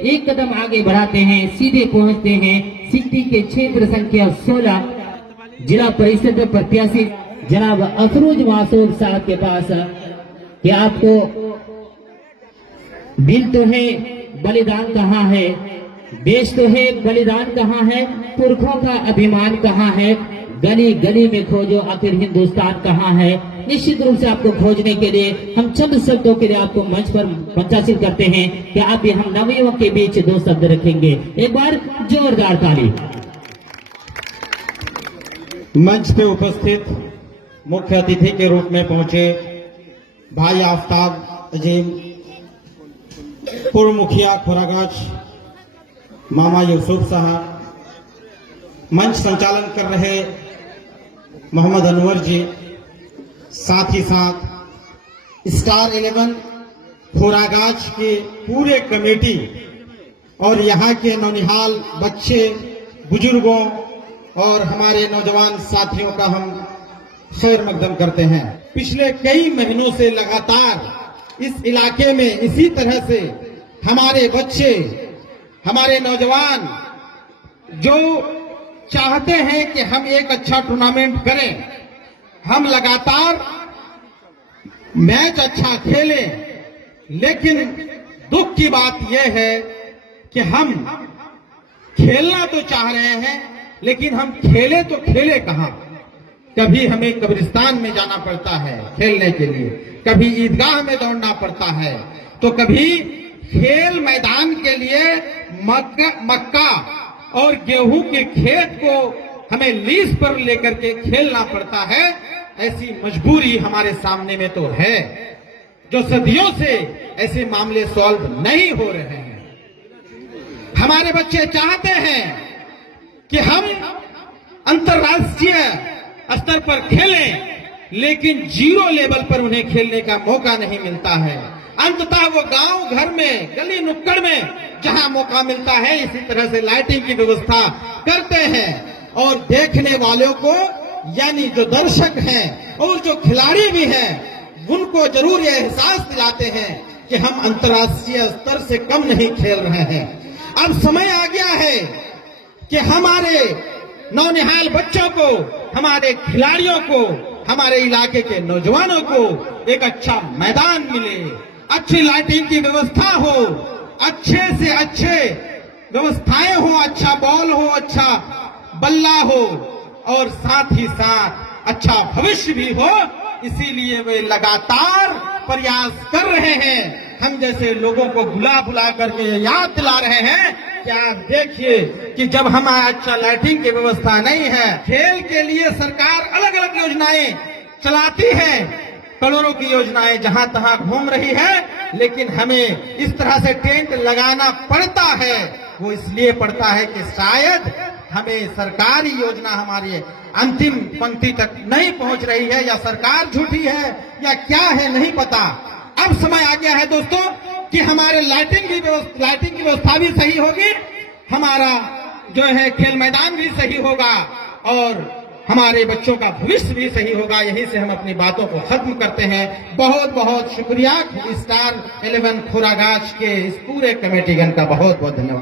एक कदम आगे बढ़ाते हैं, सीधे पहुंचते हैं सिटी के क्षेत्र संख्या 16 जिला परिषद प्रत्याशी जनाब अफरोज मासूद साहब के पास कि आपको दिल तो है, बलिदान कहाँ है, देश तो है, बलिदान कहाँ है, पुरखों का अभिमान कहाँ है, गली गली में खोजो आखिर हिंदुस्तान कहाँ है। निश्चित रूप से आपको खोजने के लिए हम चंद शब्दों के लिए आपको मंच पर मंचासीन करते हैं कि आप भी हम नवयुवक के बीच 2 शब्द रखेंगे। एक बार जोरदार ताली। मंच पे उपस्थित मुख्य अतिथि के रूप में पहुंचे भाई आफ्ताब अजीम, पूर्व मुखिया खोरागाछ मामा यूसुफ साहब, मंच संचालन कर रहे मोहम्मद अनवर जी, साथ ही साथ स्टार 11 खोरागाछ के पूरे कमेटी और यहाँ के नौनिहाल बच्चे, बुजुर्गों और हमारे नौजवान साथियों का हम खैर मकदम करते हैं। पिछले कई महीनों से लगातार इस इलाके में इसी तरह से हमारे बच्चे, हमारे नौजवान जो चाहते हैं कि हम एक अच्छा टूर्नामेंट करें, हम लगातार मैच अच्छा खेलें, लेकिन दुख की बात यह है कि हम खेलना तो चाह रहे हैं लेकिन हम खेले तो खेले कहां। कभी हमें कब्रिस्तान में जाना पड़ता है खेलने के लिए, कभी ईदगाह में दौड़ना पड़ता है, तो कभी खेल मैदान के लिए मक्का और गेहूं के खेत को हमें लीज पर लेकर के खेलना पड़ता है। ऐसी मजबूरी हमारे सामने में तो है, जो सदियों से ऐसे मामले सॉल्व नहीं हो रहे हैं। हमारे बच्चे चाहते हैं कि हम अंतर्राष्ट्रीय स्तर पर खेलें, लेकिन 0 लेवल पर उन्हें खेलने का मौका नहीं मिलता है। अंततः वो गांव घर में, गली नुक्कड़ में जहां मौका मिलता है इसी तरह से लाइटिंग की व्यवस्था करते हैं और देखने वालों को, यानी जो दर्शक हैं और जो खिलाड़ी भी हैं, उनको जरूर यह एहसास दिलाते हैं कि हम अंतर्राष्ट्रीय स्तर से कम नहीं खेल रहे हैं। अब समय आ गया है कि हमारे नौनिहाल बच्चों को, हमारे खिलाड़ियों को, हमारे इलाके के नौजवानों को एक अच्छा मैदान मिले, अच्छी लाइटिंग की व्यवस्था हो, अच्छे से अच्छे व्यवस्थाएं हो, अच्छा बॉल हो, अच्छा बल्ला हो और साथ ही साथ अच्छा भविष्य भी हो। इसीलिए वे लगातार प्रयास कर रहे हैं। हम जैसे लोगों को बुला बुला करके याद दिला रहे हैं कि आप देखिए कि जब हमारा अच्छा लाइटिंग की व्यवस्था नहीं है, खेल के लिए सरकार अलग अलग योजनाएं चलाती है, करोड़ों की योजनाएं जहां तहां घूम रही है, लेकिन हमें इस तरह से टेंट लगाना पड़ता है। वो इसलिए पड़ता है कि शायद हमें सरकारी योजना हमारी अंतिम पंक्ति तक नहीं पहुंच रही है, या सरकार झूठी है या क्या है नहीं पता। अब समय आ गया है दोस्तों कि हमारे लाइटिंग की व्यवस्था भी सही होगी, हमारा जो है खेल मैदान भी सही होगा और हमारे बच्चों का भविष्य भी सही होगा। यहीं से हम अपनी बातों को खत्म करते हैं। बहुत बहुत शुक्रिया स्टार 11 खोरागाछ के इस पूरे कमेटीगण का बहुत बहुत धन्यवाद।